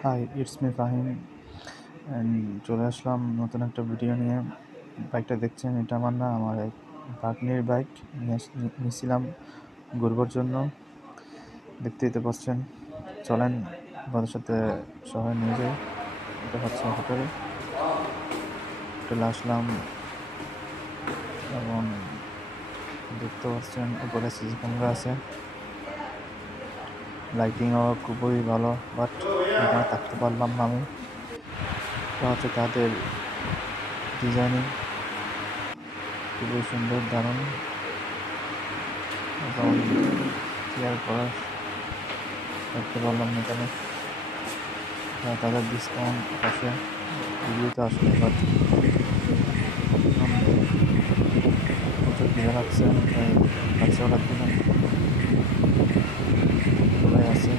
High, it's me Fahim and চলে আসলাম নতুন একটা ভিডিও নিয়ে। বাইকটা দেখছেন, এটা আমার না, আমার এক ভাগ্নির বাইক। নিয়েছিলাম ঘুরবার জন্য। দেখতেই তো পাচ্ছেন। চলেন আমাদের সাথে শহরে নিয়ে যাই। এটা হচ্ছে হোটেল। হোটেলে আসলাম এবং দেখতে পাচ্ছেন উপরে সিসি ক্যামেরা আছে, লাইটিংও খুবই ভালো, বাট এখানে থাকতে পারলাম না আমি। এটা হচ্ছে তাদের ডিজাইনিং, খুবই সুন্দর, দারুণ এবং কেয়ার করার করতে পারলাম না এখানে। তাদের ডিসকাউন্ট আসে, রিভিউতে আসে, বাট প্রচুর ভিড় লাগছে, তাই লাগছে অর্ডার দিলাম। সবাই আছে।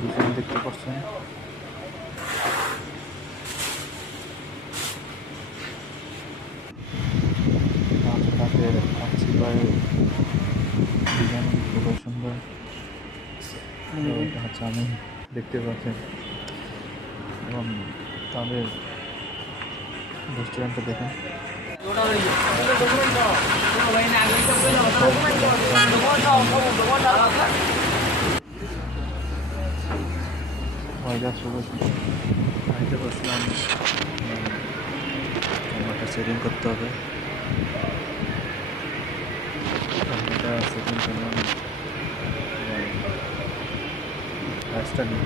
ডিজাইন দেখতে পাচ্ছেন, তাদের কাছে পায়ে ডিজাইন খুবই সুন্দর। এটা হচ্ছে আমি দেখতে পাচ্ছেন, এবং তাদের রেস্টুরেন্টটা দেখেন। ওয়েদার খুবই সুন্দর। গাড়িতে বসলাম, ক্যামেরাটা সেটিং করতে হবে। ক্যামেরাটা সেটিং করলাম এবং কাজটা নিয়ে